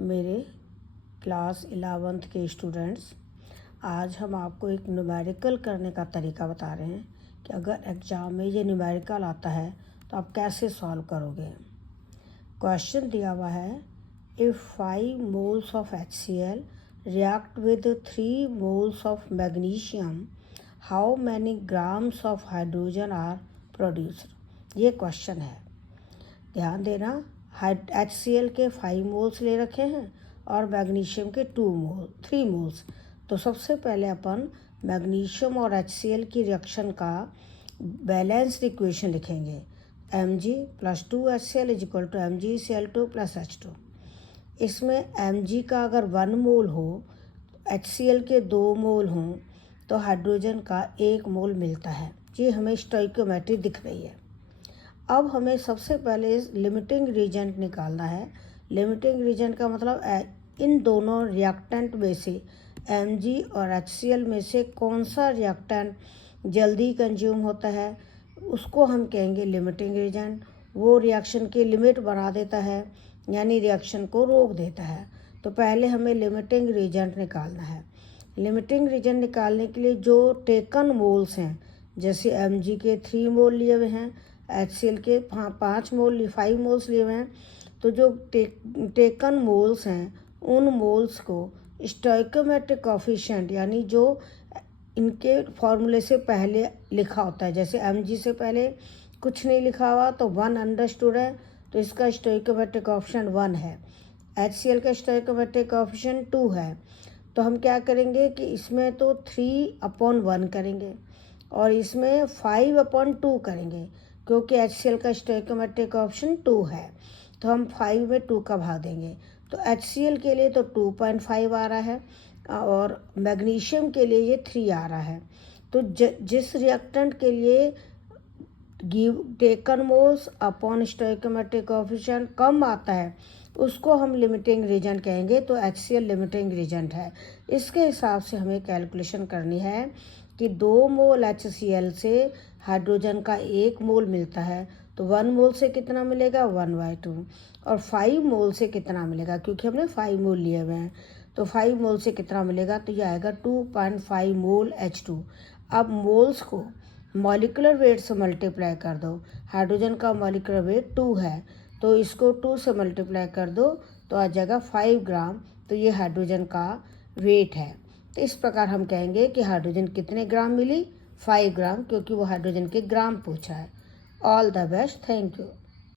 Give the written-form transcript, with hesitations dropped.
मेरे class 11th के students, आज हम आपको एक न्यूमेरिकल करने का तरीका बता रहे हैं कि अगर एग्ज़ाम में ये न्यूमेरिकल आता है तो आप कैसे सॉल्व करोगे। क्वेश्चन दिया हुआ है, if 5 moles of HCl react with 3 moles of magnesium, how many grams of hydrogen are produced. ये क्वेश्चन है। ध्यान देना, HCl के 5 मोल्स ले रखे हैं और मैग्नीशियम के 3 मोल्स। तो सबसे पहले अपन मैग्नीशियम और HCl की रिएक्शन का बैलेंस्ड इक्वेशन लिखेंगे। Mg + 2HCl = MgCl2 + H2। इसमें Mg का अगर 1 मोल हो, HCl के 2 मोल हों, तो हाइड्रोजन का 1 मोल मिलता है। ये हमें स्टोइकियोमेट्री दिख रही है। अब हमें सबसे पहले लिमिटिंग रीजेंट निकालना है। लिमिटिंग रीजेंट का मतलब इन दोनों रिएक्टेंट में से Mg और HCl में से कौन सा रिएक्टेंट जल्दी कंज्यूम होता है, उसको हम कहेंगे लिमिटिंग रीजेंट। वो रिएक्शन की लिमिट बना देता है, यानी रिएक्शन को रोक देता है। तो पहले हमें लिमिटिंग रीजेंट निकालना है। लिमिटिंग रीजेंट निकालने के लिए जो टेकन मोल्स हैं, जैसे Mg के 3 मोल लिए हुए हैं, HCl के 5 मोल्स लिए हुए हैं, तो जो टेकन मोल्स हैं उन मोल्स को स्टोइकियोमेट्रिक कोफिशिएंट, यानी जो इनके फॉर्मूले से पहले लिखा होता है, जैसे Mg से पहले कुछ नहीं लिखा हुआ तो 1 अंडरस्टूड है, तो इसका स्टोइकियोमेट्रिक कोफिशिएंट 1 है। HCl का स्टोइकियोमेट्रिक कोफिशिएंट 2 है। तो हम क्या करेंगे कि इसमें तो 3/1 करेंगे और इसमें 5/2 करेंगे, क्योंकि HCl का स्टोइकियोमेट्रिक कोफिशिएंट 2 है। तो हम 5 में 2 का भाग देंगे, तो HCl के लिए तो 2.5 आ रहा है और मैग्नीशियम के लिए ये 3 आ रहा है। तो जिस रिएक्टेंट के लिए taken moles upon stoichiometric coefficient कम आता है, उसको हम लिमिटिंग रीजेंट कहेंगे। तो HCl लिमिटिंग रीजेंट है। इसके हिसाब से हमें कैलकुलेशन करनी है कि 2 मोल HCl से हाइड्रोजन का 1 मोल मिलता है, तो 1 मोल से कितना मिलेगा 1/2, और 5 मोल से कितना मिलेगा, क्योंकि हमने 5 मोल लिए हुए हैं, तो 5 मोल से कितना मिलेगा, तो ये आएगा 2.5 मोल H2। अब मोल्स को मॉलिक्यूलर वेट से मल्टीप्लाई कर दो। हाइड्रोजन का मॉलिक्यूलर वेट 2 है, तो इसको 2 से मल्टीप्लाई कर दो तो आ जाएगा 5 ग्राम। तो ये हाइड्रोजन का वेट है। तो इस प्रकार हम कहेंगे कि हाइड्रोजन कितने ग्राम मिली, 5 ग्राम, क्योंकि वो हाइड्रोजन के ग्राम पूछा है। All the best, thank you.